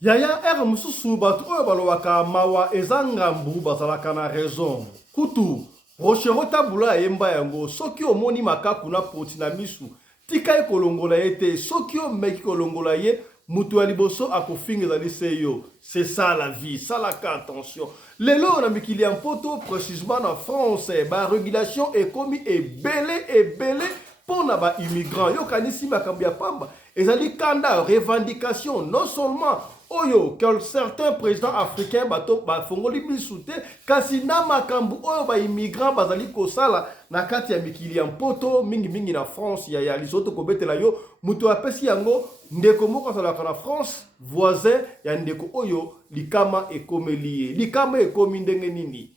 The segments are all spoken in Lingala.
Yaya ere mususu batu oyo balobaka mawa eza ngambu bazalaka na raison. Kutu rochero tabula yemba yango soki omoni makaku na poti na misu tika ekolongola ye te soki omeki kolongola ye mutu ya liboso akofinga ezali se yo. C'est ça la vie, salaka attention. Lelo na mikili ya mpoto précisément na France ba régulation ekomi ebele pona ba immigrant yo kanisi makambo ya pamba ezali kanda revendication non seulement oyo que certains présidents africains bato bafongoli biso te kasi na makambo oyo ba immigrant bazali kosala na kati ya mikili ya mpoto mingi na France ya lisoto kobetela yo muto apesi yango ndeko moko azalaka na France voisin ya ndeko oyo likama ekomeli ye likama ekomi ndenge nini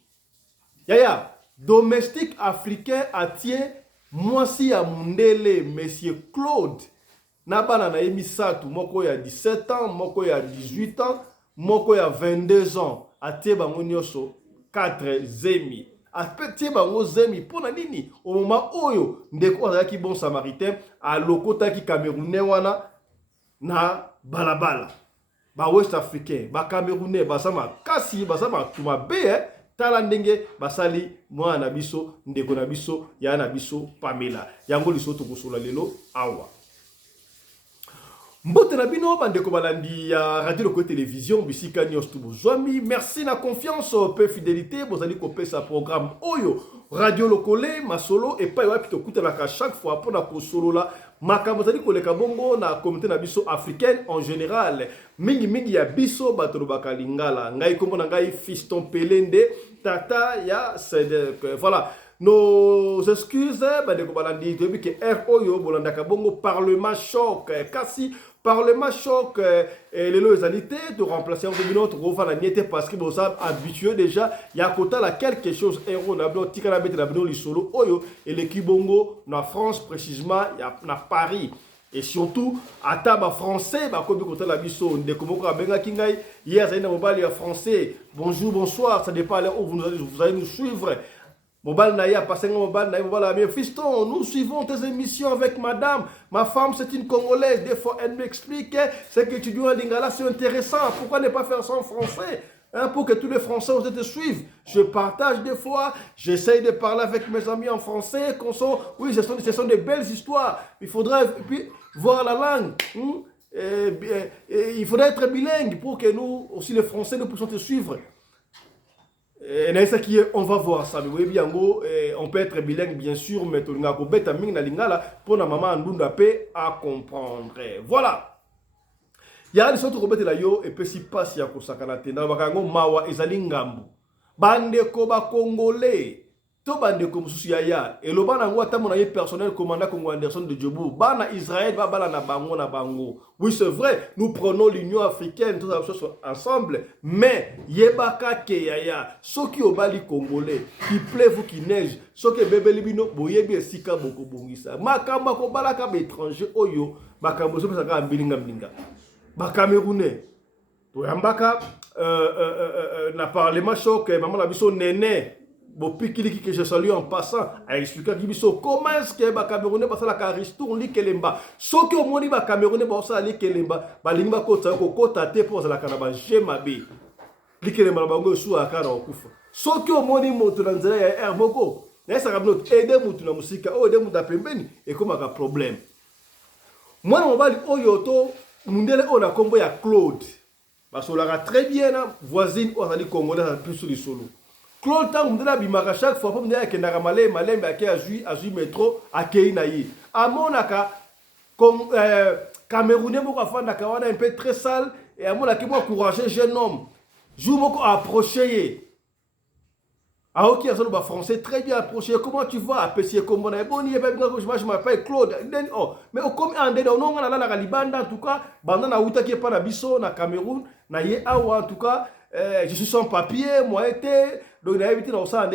yaya domestique africain atie mwasi ya mundele monsieur Claude na bana na ye misatu moko ya 17 ans moko ya 18 ans moko ya 22 ans atie bango nyonso 4 zemi atie bango zemi pona nini au moment oyo ndeko azalaki bon samaritain alokotaki camerounais wana na balabala ba west africain ba camerounais basama kasi basama tumabe tala ndenge basali mwana na biso ndeko na biso ya na biso Pamela yango lisoto kosola lelo awa mbote na bino bandeko balandi ya radio loko télévision bisika nyos tubozwami merci na confiance pe fidélité bozali kopesa programme oyo radio lokole masolo et pa wapi tokutanaka chaque fois pour na kosolola makambo zali koleka bongo na communauté na biso africaine en général mingi ya biso bato bakalingala ngai kombo na ngai Fiston Pelende tata ya voilà nos excuses bandeko balandi toyebi ke oyo bolandaka bongo parlement choc kasi parlement choc lelo ezalité de remplacer en minute rova la niete parce que vous êtes habitué déjà ya kota la quelque chose héros na blo tika na bete na bino lisolo oyo et l'équipe bongo na France précisément ya na Paris et surtout ataba français ba kobi kota la biso ndeko moko abenga kingai hier ça na mobile ya français bonjour bonsoir ça dépend où vous allez nous suivre. Mobile Naya, passez Mobile Naya, Mobile Fiston, nous suivons tes émissions avec madame. Ma femme, c'est une Congolaise. Des fois, elle m'explique ce que tu dis en lingala, c'est intéressant. Pourquoi ne pas faire ça en français pour que tous les Français te suivent. Je partage des fois, j'essaye de parler avec mes amis en français. Oui, ce sont des belles histoires. Il faudrait puis, voir la langue. Il faudrait être bilingue pour que nous, aussi les Français, nous puissions te suivre. On va voir ça, mais bien on peut être bilingue bien sûr, mais on a beta ming na lingala pour na maman ndunda pe à comprendre. Voilà. Ya les autres robete la yo et puis si passe ya kosakana tena bakango mawa ezali ngambu. Bande ko ba congolais. To bande ko mususu ya et lo bana ngwa tamo na ye personnel commandant Congo Anderson de Djobu. Bana Israël ba bala na bango na bango. Oui, c'est vrai, nous prenons l'Union africaine tous ensemble, mais yebaka ke yaya, soki obali congolais, qui pleuve ou qui neige, soki bébé libino boyebi esika boko bongisa. Makamba ko balaka ba étranger oyo, makambo so saka ambilinga mlinga. Ba Camerounais. To yambaka na parlement choc maman la biso nene. Bon, pikiliki que je salue en passant à expliquer comment est-ce que les Camerounais passent la caristour li kelemba. Ce qui au moins les Camerounais passent li kelemba, ba lingba kota ko kota te pour la kanaba jemabe. Li kelemba bango sou akana okufa. Ce qui au moins les moto na nzela ya moko. Na ça rabno aider mutu na musika, o aider mutu pembeni et comme un problème. Moi on va oyo to mundele on a combo ya Claude. Parce qu'on l'a très bien voisine ou ali congolais plus sur les solo. Claude Tang mdela bimaka chaque fois pour mdela kendaka malembe ake azui métro akei na ye. Amonaka comme Camerounais moko afandaka wana un peu très sale et amonaka mo encourager jeune homme. Jou moko approcher. Ah ok, ça le français très bien approché. Comment tu vas apprécier comment on est bon, je m'appelle Claude. Oh, mais comme en dedans on a la Libanda en tout cas, banda na uta qui est pas na biso na Cameroun, na ye awa en tout cas, je suis sans papier, moi été donc il a évité dans ça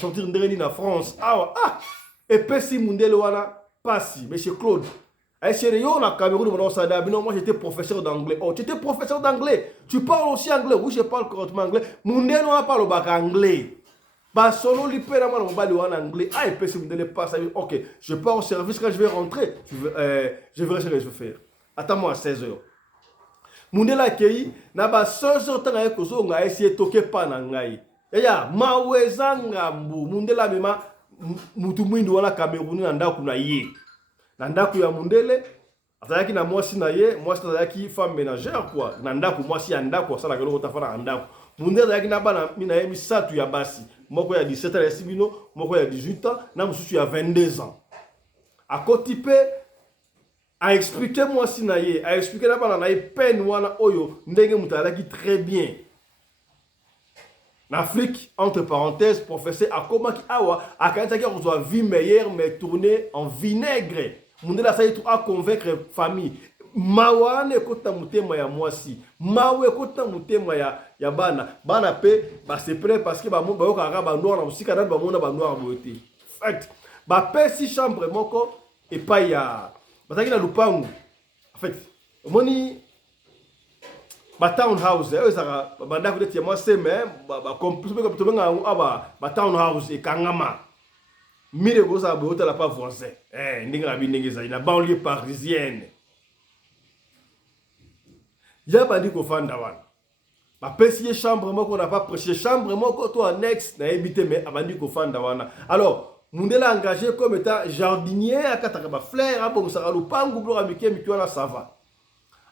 sortir en France. Ah, et Pessi Mundele wana passi, monsieur Claude. Et c'est yo na Cameroun moi j'étais professeur d'anglais. Oh, tu étais professeur d'anglais. Tu parles aussi anglais. Oui, je parle correctement anglais. Mundele on parle au bac anglais. Bah solo li pe na moi en anglais. Ah, et Pessi Mundele passe. OK, je pars au service quand je vais rentrer. Je verrai ce que je vais faire. Attends-moi à 16h. Mundela kei na ba soso tanga ye kozo nga essayer toke pa na ngai. Ya maweza ngambu Mundela mema mutu mwindu wana Cameroun na ndaku na ye. Na ndaku ya Mundele azalaki na mwasi na ye, mwasi azalaki femme ménagère quoi. Na ndaku mwasi ya ndaku asala keloko tafana na ndaku. Mundele azalaki na bana mina ye misatu ya basi. Moko ya 17 ans ya sibino, moko ya 18 ans, na mususu ya 22 ans. A kotipe a expliqué moi si na ye, a expliqué na bana na ye peine wana oyo ndenge mutalaki très bien. En Afrique, entre parenthèses, professeur Akomaki Awa a quand même une vie meilleure mais tournée en vinaigre. Mundela ça tout à convaincre famille. Mawane kota mutema ya mwasi. Mawe kota mutema ya bana pe ba se prêt parce que ba mo ba yoka ba noir na musika na ba mona ba noir boté. Fait ba pe si chambre moko et pas ya bataki na lupangu. En fait, moni ba townhouse ezaka banda ko tetia moi c'est même ba computer ko tobenga ba townhouse e kangama mire go sa bo la pas voisin ndinga bi ndinga za na banlieue parisienne ya bandi ko fanda wana ba pesier chambre moko na pas prêcher chambre moko to annexe na ebité mais abandi ko fanda wana. Alors Mundela engagé comme étant jardinier akataka ba fleur abo musaka lupangu blo amike mitwana ça va.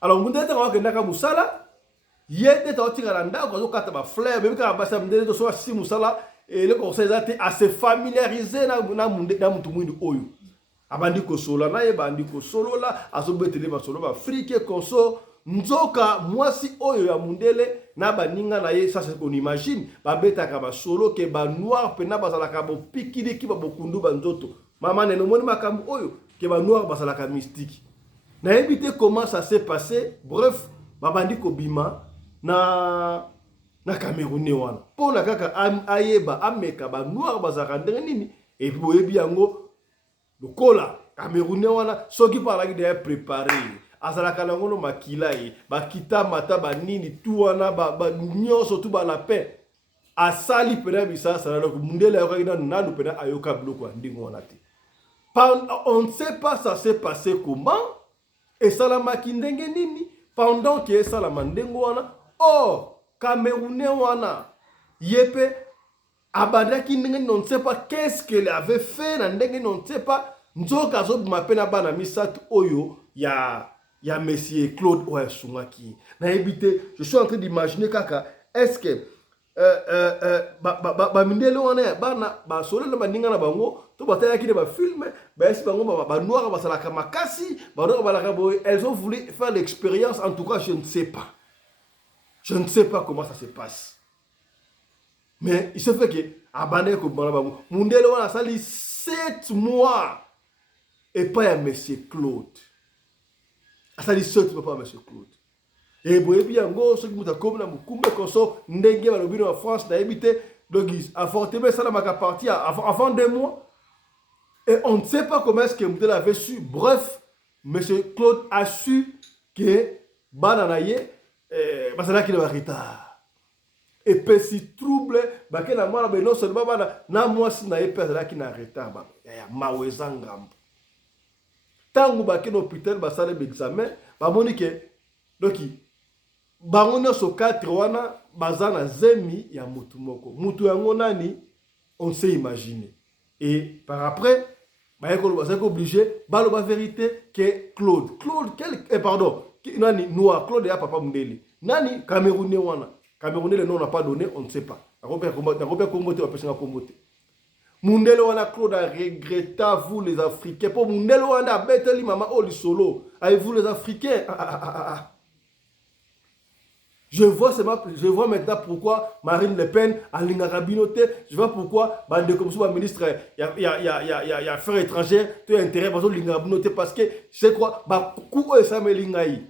Alors Mundela ta ko ndaka musala yete ta otika na ndako zo kata ba fleur même ka basa Mundela to so si musala et le conseil zate à se familiariser na mutu mwindu oyo abandi ko solo na ye bandi ko solo la azobetele ba solo ba frike konso nzoka mwasi oyo ya Mundele na baninga na ye. Ça c'est qu'on imagine ba betaka ba solo ke ba noir pe na bazalaka bo pikili ki ba bokundu ba nzoto mama ne no moni makambo oyo ke ba noir bazalaka mystique na éviter comment ça s'est passé. Bref babandi ko bima na Cameroun wana pona kaka ayeba ameka ba noir bazaka ndenge nini et puis boyebi yango lokola Cameroun wana soki parla ki de préparer azalaka na ngono makila ye bakita mata banini tu wana ba nyonso tu ba la paix asali pena bisa sala ko Mundela yoka na ndu pena ayoka bloko ndingo wana te. On ne sait pas ça s'est passé comment et salama ki ndenge nini pendant que salama ndengo wana Camerounais wana yepe abadaki ndenge on ne sait pas qu'est-ce qu'elle avait fait na ndenge on ne sait pas nzoka zo mapena bana misatu oyo ya monsieur Claude Oyasungaki na ebité. Je suis en train d'imaginer kaka est-ce que Mundele wana bana ba solo na baninga na bango to bataya ki ba film ba esi bango ba noir ba salaka makasi ba noir ba la boy. Elles ont voulu faire l'expérience. En tout cas je ne sais pas. Je ne sais pas comment ça se passe. Mais il se fait que abandé ko bana bango Mundele wana sali 7 mois et pas à monsieur Claude. Sali 7 mois pas à monsieur Claude. Et boyebi yango soki muta comme na mukumbe koso ndenge ba lobino en France na habité donc a fortement ça la maka partie avant 2 mois et on ne sait pas comment est-ce que Mundela avait su. Bref, monsieur Claude a su que bananaye basala ki na retard et petit trouble ba ke na mwana non seulement bana na mwasi na yepe basala ki na retard ba ya maweza ngambo tangu ba ke na hôpital basala examen ba monike donc bango nyonso 4 wana baza na zemi ya mutu moko mutu yango nani on sait imaginer. Et par après baza obligé baloba vérité que Claude pardon nani noir Claude ya papa Mundele nani Camerounais wana Camerounais le nom n'a pas donné, on ne sait pas. Mundele wana Claude a regretté vous les Africains pour Mundele wana beteli mama oli solo avec vous les Africains. Je vois maintenant pourquoi Marine Le Pen a l'ingabinoté. Je vois pourquoi bande comme ça ministre il y a affaires étrangères, tu as intérêt parce que l'ingabinoté parce que c'est quoi ba ku ça me lingai.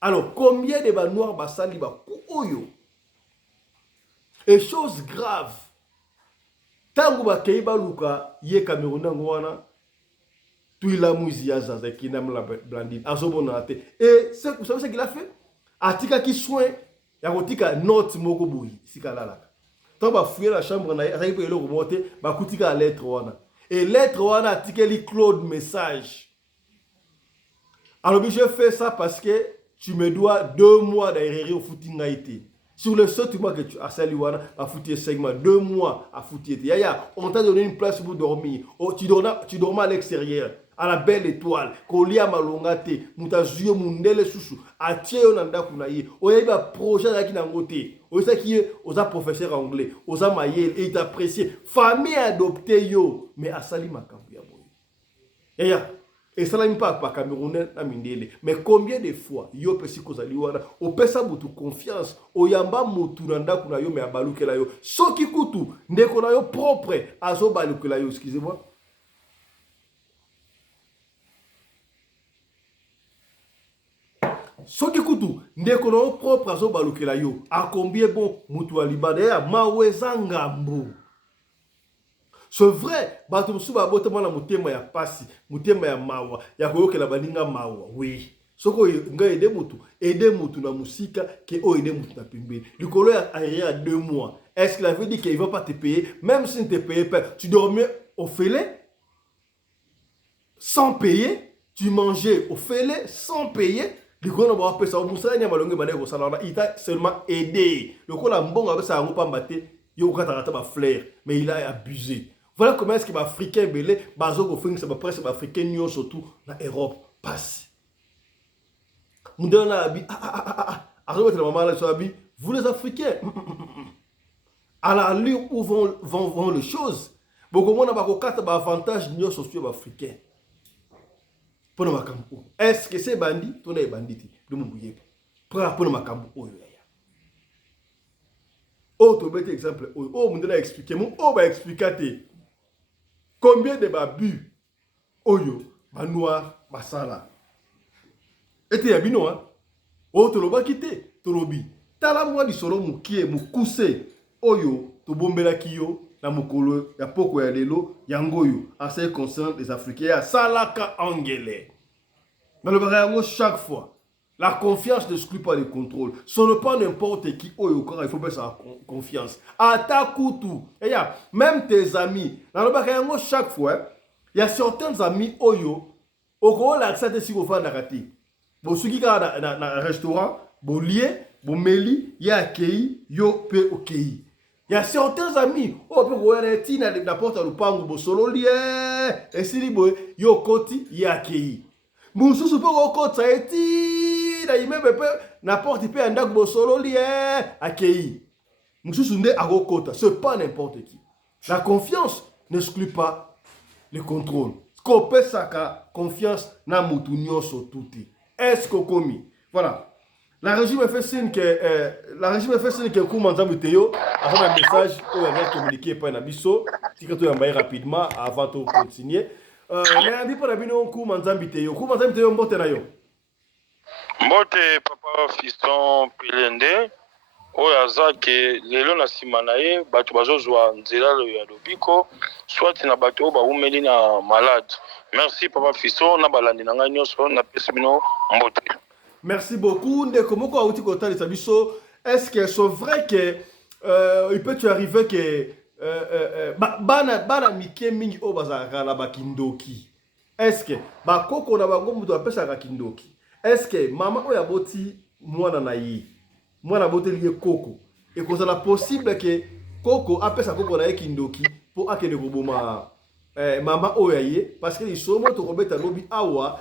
Alors combien de ba noirs ba sali ba ku oyo. Et chose grave. Tangu ba keiba luka ye Cameroun ngwana tu la muziya zaza qui n'aime la blandine azobonate. Et c'est vous savez ce qu'il a fait? Atika qui soin ya kotika note moko boui sikalala. Tant ba fouiller la chambre na ya pe le remonter ba kutika lettre wana. Et lettre wana atika li Claude message. Alors je fais ça parce que tu me dois 2 mois d'arriéré au footing Haïti. Sur le seul mois que tu as saliwana à foutir 5 mois, 2 mois à foutir. Yaya, on t'a donné une place pour dormir. Oh, tu dormais à l'extérieur, à la belle étoile. Kolia malongate, mutazuyo mundele susu. Atie yonanda kunaye. Oyeba projet là qui n'a ngoté. Osa qui est, osa professeur anglais, osa mayel et il t'apprécie. Famille adoptée yo, mais à sali makambu ya boy. Yaya. Et ça n'a pas Camerounais à Mindele. Mais combien de fois, yo pesi kozali wana, o pesa mutu confiance, o yamba mutu nanda kuna yo me abaluke la yo. Soki kutu, ndeko na yo propre, azo baluke la yo, excusez-moi. Soki kutu, ndeko na yo propre, azo baluke la yo. A combien bon, mutu alibade ya, maweza ngambo. C'est vrai, bato musu ba botama na mutema ya pasi, mutema ya mawa, ya koyokela baninga mawa. Oui. Soko nga aider mutu na musika ke o aider mutu na pembeni. Likolo ya aéré à 2 mois. Est-ce qu'il avait dit qu'il va pas te payer même s'il ne te payait pas, tu dormais au filet sans payer, tu mangeais au filet sans payer. Likolo ba pesa o musala nya malonge bane ko sala il t'a seulement aidé. Lokolo mbonga ba sa ngo pambate yo katata ba flair, mais il a abusé. Voilà comment est-ce que les Africains belé, bazo ko c'est presque les Africains nyo surtout na Europe passe. Mundana abi vous les Africains à la allure où vont les choses. Beaucoup monde ba ko kata ba avantage nyo sociaux africains. Pour makambo. Est-ce que c'est bandit? Ton est bandit. De mon bouillé. Pour makambo oyo ya. Autre bête exemple oyo. Oh mundana expliquer mon oh ba expliquer. Combien de babus oyo manoir basala ete ya bino hein o toloba kite tolobi tala mwa di solo mukie mukuse oyo to bombela kiyo na mukolo ya poko ya lelo yangoyo à ce qui concerne les Africains ya salaka angele dans le yango chaque fois. La confiance n'exclut pas le contrôle. Ce n'est pas n'importe qui. Oh, il faut pas sa confiance. Atakutu. Et même tes amis. Dans le bagaille, chaque fois, il y a certains amis. Oh, au gros, là, ça, c'est si vous faites narratif. Bon, ceux qui sont dans un restaurant, bon, lié, bon, meli, il y a accueilli, yo, pe, ok. Il y a certains amis. Oh, pe, vous avez dit, la porte à l'upango, bon, solo, lié. Et si, yo, koti, il y a accueilli. Mususu pe okota eti na imebe pe n'importe pe anda ko solo lié accueilli. Mususu nde akokota, c'est pas n'importe qui. La confiance n'exclut pas le contrôle. Kope saka confiance na mutu nyonso tuti. Est-ce que komi? Voilà. La régime fait signe que Koumanza Muteyo a fait un message où il a communiqué par Nabiso. Si tu as rapidement avant de continuer. Mais dit pour la bino Koumanza Muteyo. Koumanza Muteyo mbote na yo. Mbote papa fiston Pilende. Oyo azake lelo na sima na ye bato bazozwa nzela ya lobiko soit na bato ba umeli na malade. Merci papa fiston na balandi na ngai nyonso na pesi bino mbote. Merci beaucoup. Est-ce que c'est vrai que il peut tu arriver que bana mike mingi o bazaka la bakindoki? Est-ce que ba koko na bango muto apesa ka kindoki? Est-ce que maman oya boti mwana na yi? Mwana bote lié koko. Et que c'est possible que koko apesa koko na ye kindoki pour akene koboma maman oya ye parce que ils sont moto robeta lobi awa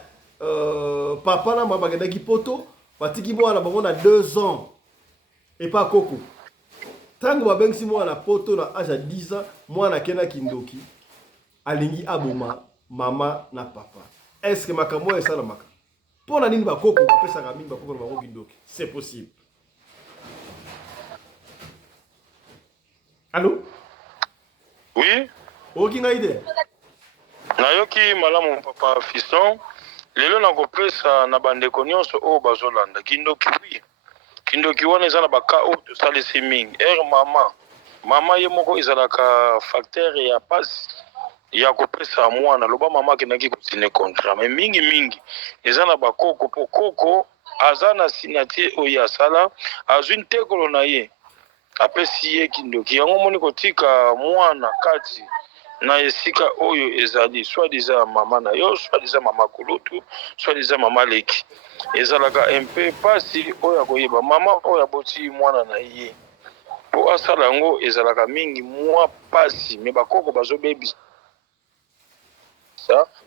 papa na mama bagenda poto patiki mwana bango na 2 ans et pas koko tango babengisi mwana poto na âge à 10 ans mwana kena kindoki alingi aboma mama na papa. Est-ce que makambo esa na maka pona nini ba koko bapesa ka mingi ba koko na bango kindoki? C'est possible. Allô? Oui? Oki na ide? Nayoki malamu papa fiston. Lelo na kopesa na bandeko nyonso o bazolanda kindoki wi. Kindoki wana eza na baka o to salisi mingi. Mama ye moko ezalaka facteur ya passe ya kopesa mwana loba mama kenaki kosine contrat. Mais mingi eza na bakoko po koko azana signature o ya sala azwi ntekolo na ye. Apesi ye kindoki yango moni kotika mwana kati na esika oyo ezali soit disant mama na yo, soit disant mama kulutu, soit disant mama leki. Ezalaka un peu pasi oyo akoyeba mama oyo aboti mwana na ye. Po asala yango ezalaka mingi mwa pasi, me bakoko bazobebisa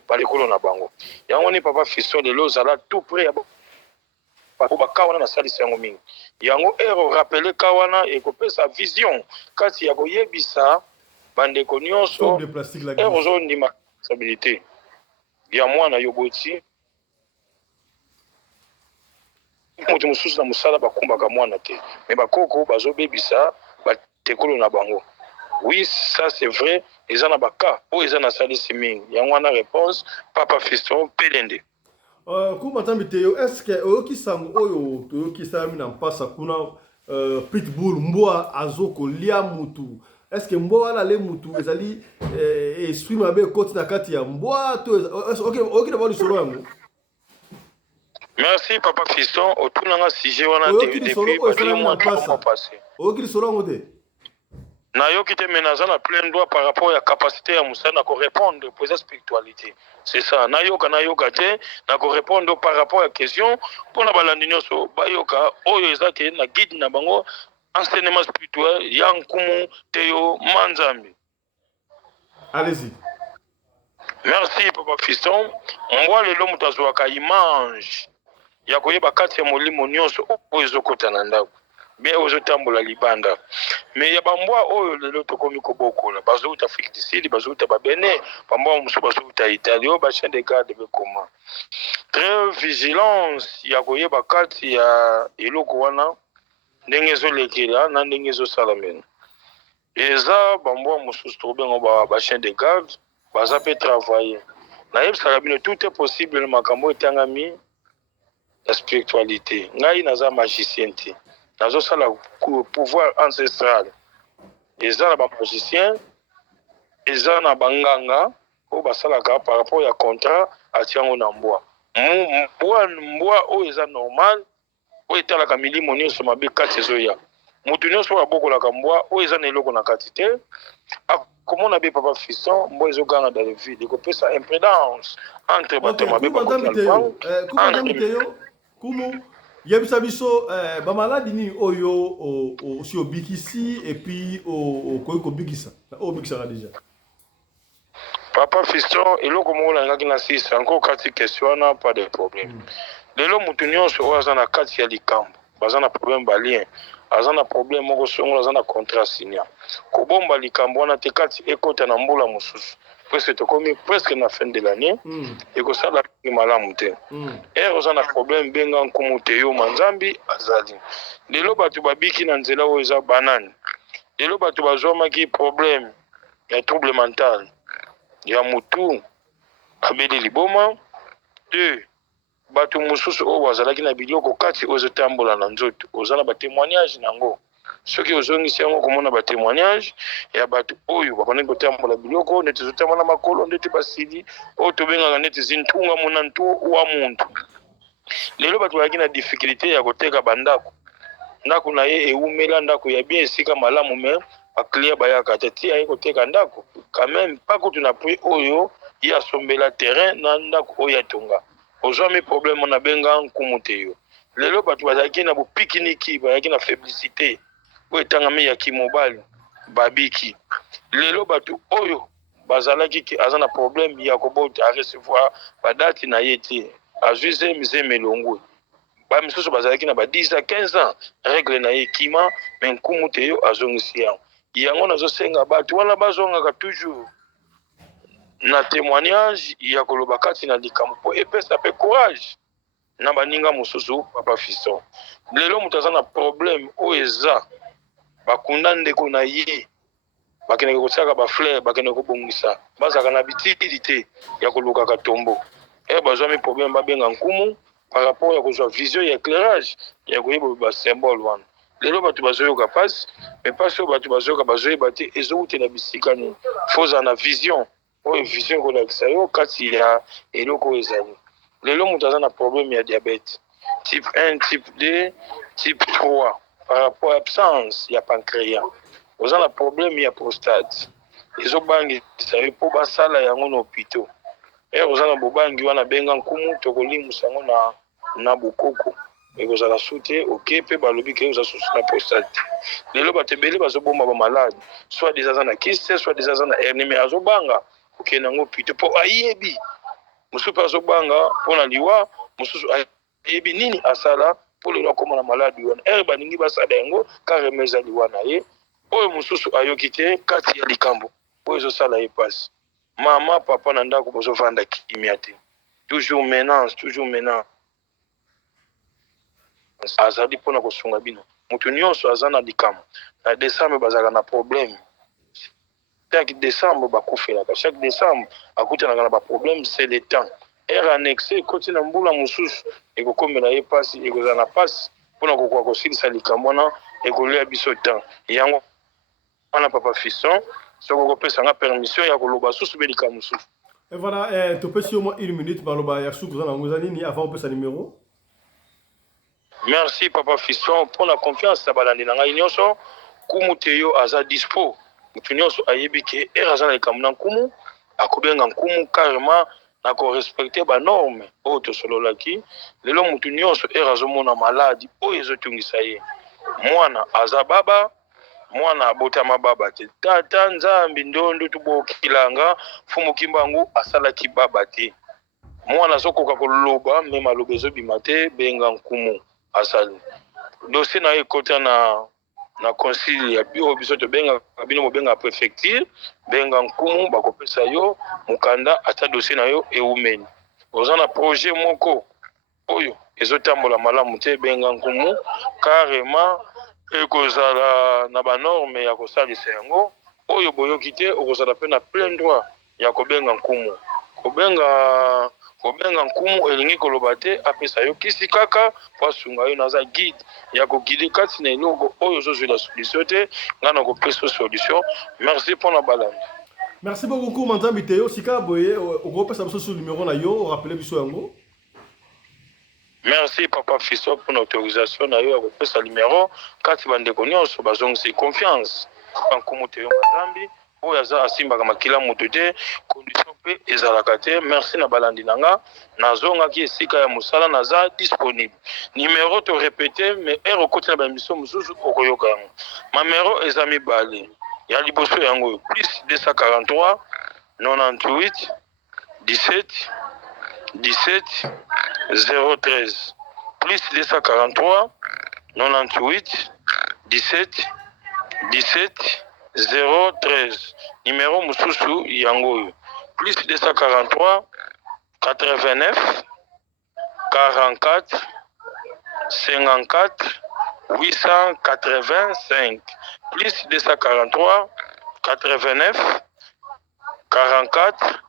balikolo na bango. Yango ni papa Fiston lelo zala tout près ya bakawana na salisi yango mingi. Yango ero rappele kawana ekopesa vision kati ya koyebisa bandeko nyonso ero zo ndima responsabilité ya mwana yoboti mutu mususu na musala bakumbaka mwana te, me bakoko bazobebisa batekolo na bango. Oui, ça c'est vrai, ils en ont baka, ou ils en ont sali siming. Yango wana réponse, papa Fiston Pelende. Kumatambi teyo, est-ce que oyoki sango oyo toyoki sami na mpasa kuna pitbull mboa azoko lia mutu? Est-ce que mboa wana le mutu ezali esprit mabe koti na kati ya mboa to oyoki na bali solo yango? Merci papa Fiston, otuna nga sujet wana depuis ba mois passé. Oyoki solo yango te? Na yo qui te menace na plein droit par rapport à la capacité à Moussa na répondre pour sa spiritualité. C'est ça. Na yo te na répondre par rapport à la question pour na balandinyo so bayoka oyo ezake na guide na bango enseignement spirituel ya nkumu teyo manzambi. Allez-y. Merci papa Fiston. Mwa lelo mutazwaka image ya koyeba kati ya molimo nyonso oyo ezokota na ndako. Bien ozotambola libanda. Mais ya bambwa oyo lelo tokomi kobokola bazouta Afrique du Sud, bazouta ba Benin, bambwa musu bazouta Italie, ba chien de garde be comment. Très vigilance ya koyeba kati ya eloko wana ndenge ezolekela na ndenge ezosalamena. Eza bambwa musu tobengo ba chien de garde baza pe travailler. Na yebisaka bino tout est possible na makambo etangami la spiritualité. Ngai naza magicien te. Nazo sala pouvoir ancestral. Eza na ba magicien, eza na banganga o basalaka par rapport ya contrat atiango na mbwa. Mbwa o eza normal o etalaka milimo nyonso mabe kati ezoya. Mutu nyonso abokolaka mbwa o eza na eloko na kati te. Akomona be papa Fiston mbwa ezoganga dans les villes ekopesa impédance entre bato mabe kumu yebisa biso bamaladi nini oyo si obikisi et puis okoki kobikisa oyo obikisaka déjà papa Fiston eloko moko nangaki na sisi encore kati question wana pas de problème lelo mutu nyonso oyo aza na kati ya likambo baza na problème balien aza na problème moko songo aza na contrat signé kobomba likambo wana te kati ekota na mbula mosusu presque tokomi presque na fin de l'année et que ça la malamu te et oza na problème benga nkumu te yo manzambi azali lelo batu babiki na nzela oyo eza banane lelo batu bazwamaki problème ya trouble mental ya mutu abeli liboma deux batu mususu oyo bazalaki na biloko kati oyo ezotambola na nzoto oza na batémoignage nango soki ozongisi yango komona batémoignage ya bato oyo babandaki kotambola biloko ndeti ezotambola makolo ndeti basili oyo tobengaka ndeti zintunga mona ntu wa muntu lelo bato bazalaki na difficulté ya koteka bandako ndako na ye eumela ndako ya bien esika malamu me baklia bayaka te ti aye koteka ndako quand même mpa kutu na prix oyo ye asombela terrain na ndako oyo atonga ozwami problème na benga nkumu te yo lelo bato bazalaki na bopikiniki bazalaki na féblicité oyo etangami ya kimobali babiki lelo bato oyo bazalaki aza na problème ya kobota arecevoir badati na ye te azwi zeme elongwe bamisusu bazalaki na ba 10 à 15 ans règle na ye kima me nkumu te yo azongisi yango yango nazosenga bato wana bazongaka toujours na témoignage ya koloba kati na likambo mpo epesa pe courage na baninga mosusu papa Fiston lelo moto aza na problème oyo eza bakunda ndeko na ye bakendeke kotiaka bafleur bakendeke kobongisa bazalaka na bitili te ya kolukaka tombo bazwami problème babenga nkumu par rapport ya kozwa vision ya éclairage ya koyeba basymbole wana lelo bato bazoyoka mpasi me mpasi oyo bato bazoyoka bazoyeba te ezowutela bisika nini foza na vision oyo vision ekolakisa yo kati ya eloko oyo ezali lelo moto aza na problème ya diabète type 1 type 2 type 3 par rapport à absence ya pancréas oza na problème ya prostate ezobangisa ye mpo basala yango na hôpitaux. Oza na bobangi wana benga nkumu tokolimusa yango na bokoko ekozala su te oke mpe balobi ke oza susu na prostate. Lelo bato ebele bazobomba bamaladi soit déjà aza na kiste soit déjà aza na hernie mais azobanga kokende yango hôpitaux mpo ayebi mosusu mpe azobanga mpo na liwa mosusu ayebi nini asala mpo lelo akóma na maladi wana baningi basala yango kareme eza liwa na ye oyo mosusu ayoki te kati ya likambo oyo ezosala ye pasi. Mama papa na ndako bozovanda kimia te, toujours menace azali mpona kosunga bino. Moto nyonso aza na likambo na décembre bazalaka na problème. Chaque décembre bakufelaka, chaque décembre akutanaka na baproblème, c'est le temps. Annexe ekoti na mbula mosusu ekokomela ye pasi ekozala na pasi mpona kokoka kosilisa likambo wana ekolia biso temps. Yango wana papa Fiston soko kopesa nga permission ya koloba susu belika mosusu. Et voilà, tu peux au moins 1 minute baloba ya suku na ngozanini avant on peut sa numéro. Merci papa Fiston pour la confiance na balandi na ngai nyonso kumu teyo aza dispo. Mutu nyonso ayebi ke aza na likambo na nkumu akobenga nkumu carrément na ko respecter ba norme oyo tosololaki. Lelo mutu nyonso azomona maladi oyo ezotungisa ye. Mwana aza baba mwana abotama baba te tata nzambi ndondo tubokilanga fumu kimbangu asalaki baba te mwana azokoka koloba me maloba ezobima te benga nkumu asali dossier na ye ekota na concile ya biro biso tobenga bino mobenga préfecture benga nkumu bakopesa yo mukanda ata dossier na yo eumeni oza na projet moko oyo ezotambola malamu te benga nkumu carrément ekozala na banorme ya kosalisa yango oyo boyoki te okozala mpe na plein droit ya kobenga nkumu kobenga nkumu elingi koloba te apesa yo kisi kaka po asunga yo naza guide ya kogide kati na eloko oyo ozozwela solution te nga na kopesa solution. Merci mpona balandi. Merci beaucoup Manzambi Théo sika boye okopesa biso sur numéro na yo rappeler biso yango. Merci papa Fiston pour l'autorisation na yo ya kopesa numéro kati bandeko nyonso bazongisi confiance nkumu Théo Manzambi oyo aza asimbaka makila moto te condition mpe ezalaka te. Merci na balandi na nga nazongaki esika ya mosala naza disponible. Numéro to répété mais okoti na bamission mosusu okoyoka yango. Mamero eza mibale ya liboso yango plus 243 98 17 17 013 plus 243 98 17 17 013 numéro mususu yango plus 243 89 44 54 885 plus 243 89 44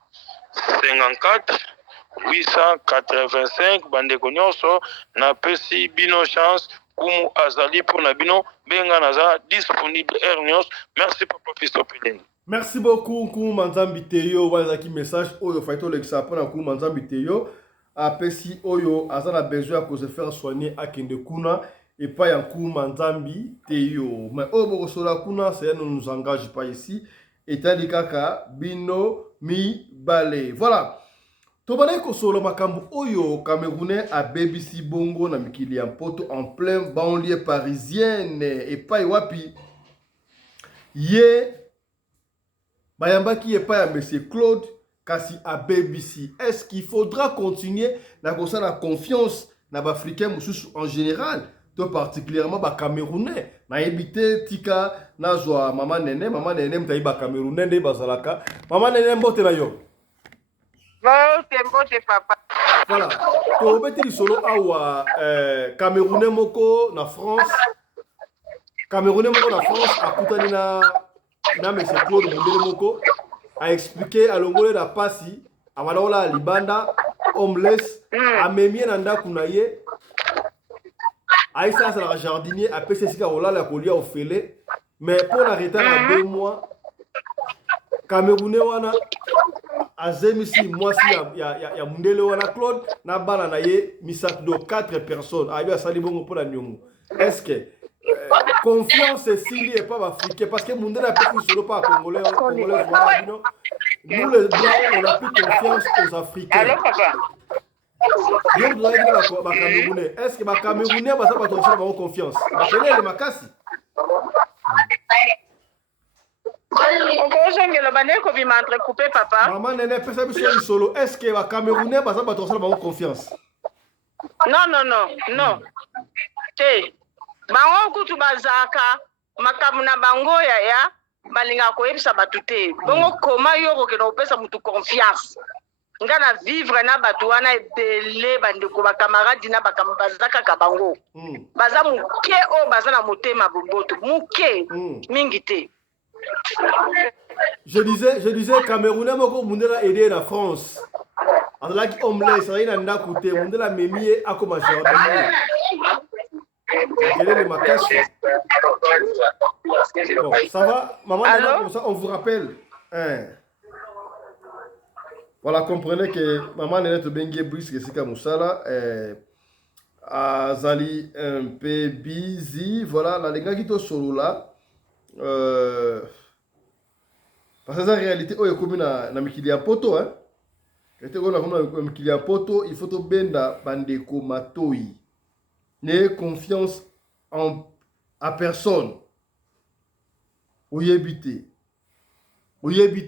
54 885 bandeko nyonso na pesi bino chance kumu azali pona bino benga naza disponible nyonso. Merci papa Fiston Peleni. Merci beaucoup kumu Manzambi Théo wazaki message oyo faito lekisa pona kumu Manzambi Théo apesi oyo azana besoin ko se faire soigner akende kuna et pas ya kumu Manzambi Théo mais oyo bokosola kuna ça ne nous engage pas ici etali kaka bino mi balé. Voilà. Tobale kosolo makambo oyo Camerounais a BBC bongo na mikili ya mpoto en plein banlieue parisienne et pas wapi ye bayambaki et pas ya monsieur Claude kasi a BBC. Est-ce qu'il faudra continuer na kosa la confiance na bafricain mususu en général tout particulièrement ba Camerounais na ebité tika na zwa mama nene mtayi ba Camerounais nde bazalaka mama nene mbote na yo. Papa. Voilà. To beti solo awa Camerounais moko na France. Camerounais moko na France akutani na monsieur Claude Mondele moko a expliqué à longole la pasi amalola libanda homeless amemie na ndaku na ye aisa la jardinier a pesi sika olala kolia ofele mais pour l'arrêter à 2 mois Camerounais wana azemisi mwasi ya mundele wana Claude na bana na ye misatu do 4 personnes ayo asali bongo pour la nyongo. Est-ce que confiance esili et pas africain parce que mundela peut solo pas congolais voilà nous les blancs on a plus confiance aux africains. Allô papa. Donc vous avez dit ba Camerounais, est-ce que ba Camerounais ba ça ba ton avoir confiance? Ba télé les makasi. Okosongela baneko bima entrecoupé papa. Maman nene pesa biso solo, est-ce que ba Camerounais ba ça ba ton avoir confiance? Non. Te. Bango kutu bazaka makamuna bango ya balinga koyebisa batu te. Bongo koma yoko ke no pesa mutu confiance. Ngana vivre na batu wana ebele bandeko ba camarade na bakambazaka ka bango. Baza muke o baza na motema boboto. Muke mingi te. Je disais Camerounais moko mundela aider la France. Azalaki homeless, ça ina nda koute mundela memie akoma jardin. Quel est le macasse? Bon, ça va, maman, comme ça, on vous rappelle. Voilà, comprenez que maman n'est pas bien brisée, que c'est comme ça. Azali un peu busy. Voilà, la linga qui est solo là. Parce que la réalité, il y a comme na mikili ya poto, hein. Il y a poto, il faut to benda bandeko matoi. N'ayez confiance à personne. Oyebite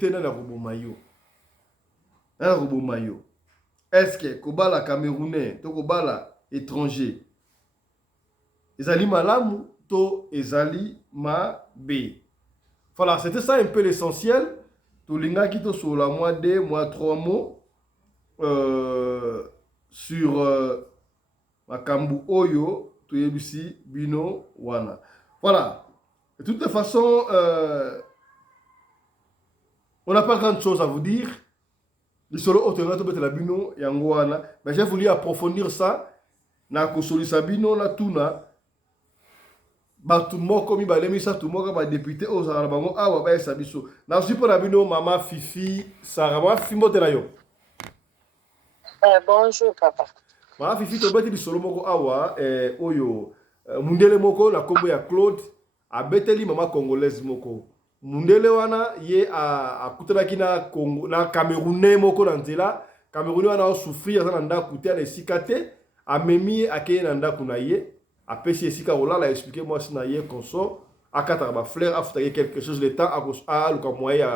na robo mayo. Na robo mayo. Est-ce que kobala camerounais, to kobala étranger. Ezali malamu to ezali mabe. Voilà, c'était ça un peu l'essentiel. To linga kito sur la mois 2, mois 3 mots sur Makambu Oyo, Toyebisi, Bino, Wana. Voilà. De toute façon, on n'a pas grand chose à vous dire. Le solo autorato bete la Bino, Yango Wana. Mais j'ai voulu approfondir ça. Na kosoli Sabino, na tuna. Batu moko mi balemi sa tout moko ba député aux Arabango awa ba sabiso. Na aussi pour la Bino, Maman Fifi, Sarama, Fimbote na yo. Bonjour papa. Ma Fifi tobeti bisolo moko awa oyo mundele moko na kombo ya Claude abeteli mama congolaise moko. Mundele wana ye akutelaki na Congo na Camerounais moko na nzela. Camerounais wana souffrir za nda kutia na sikate amemi akeye na nda kuna ye apesi esika olala expliquer moi si na ye konso akata ba fleur afuta quelque chose le temps a luka moyen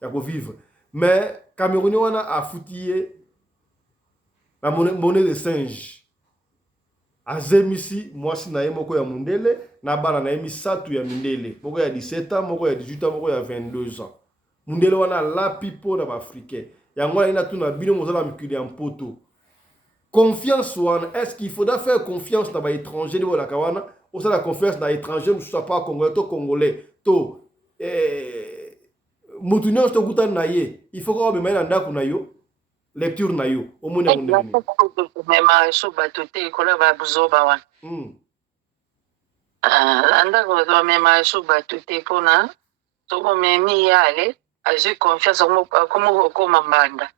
ya ko vivre. Mais Camerounais wana afutie la monnaie de singe. Azemisi, moi si na ye moko ya mundele, na bana na yemi satu ya mindele. Moko ya 17 ans, moko ya 18 ans, moko ya 22 ans. Mundele wana la pipo na Africain. Yango ina tuna bino mozala mikili ya mpoto. Confiance wana, est-ce qu'il faudra faire confiance na ba étranger niveau la kawana? Ou ça la confiance na étranger, ne soit pas congolais, to congolais, to mutunyo to guta na ye. Il faut qu'on be na ndaku na yo. Lecture na yo omona mundele mema so batote kola ba buzoba wana anda ko mema so batote pona to ko memi yale j'ai confiance en moi comme mbanda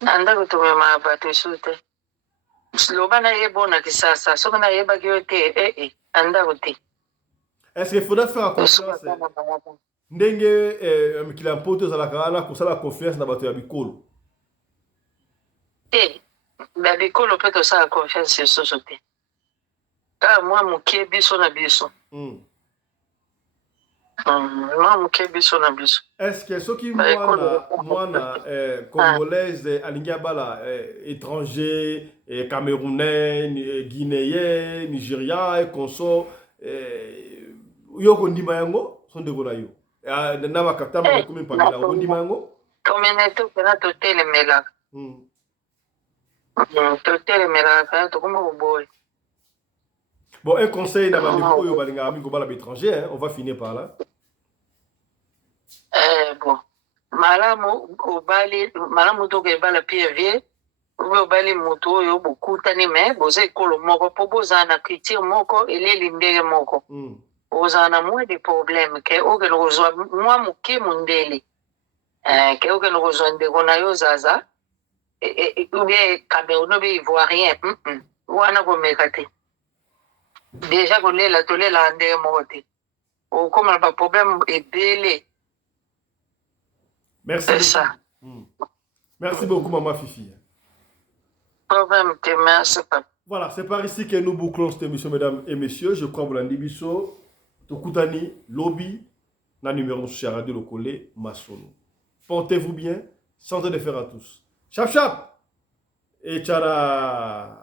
anda ko to mema batote sloba na yebona kisasa so na yeba kyote anda ko te. Est-ce qu'il faudrait faire confiance ndenge mikila mpoto za la kana kusala confiance na bato ya bikolo ba bikolo pe to sala confiance sur sote ka moi muke biso na biso moi muke biso na biso. Est-ce que ceux qui mwana congolaise alingia bala étranger camerounais guinéen nigérien conso yoko ndima yango son de gonayo na bakatama comme pamela ndima yango communauté kana totele mela totele mela kana to comme boy. Bon, un conseil na bandeko oyo balinga ami ko bala étranger, hein, on va finir par là. Bon malamu to ke bala PV obali moto oyo bokutani me boza ekolo moko po boza na culture moko eleli ndenge moko boza na moins de problème ke oke lozwa mwa muke mundele ke oke lozwa ndeko na yo zaza ube Cameroun be ivoirien wana komeka te déjà kolela tolela ndenge moko te okoma na baproblème ebele. Merci c'est beaucoup. ça. Merci beaucoup, Maman Fifi. Problème te merci papa. Voilà, c'est par ici que nous bouclons cette émission, mesdames et messieurs. Je crois que vous l'avez dit, Tokutani, Lobby, na numéro sur Radio Lokole, Masono. Portez-vous bien, santé de fer à tous. Chap chap et tchara.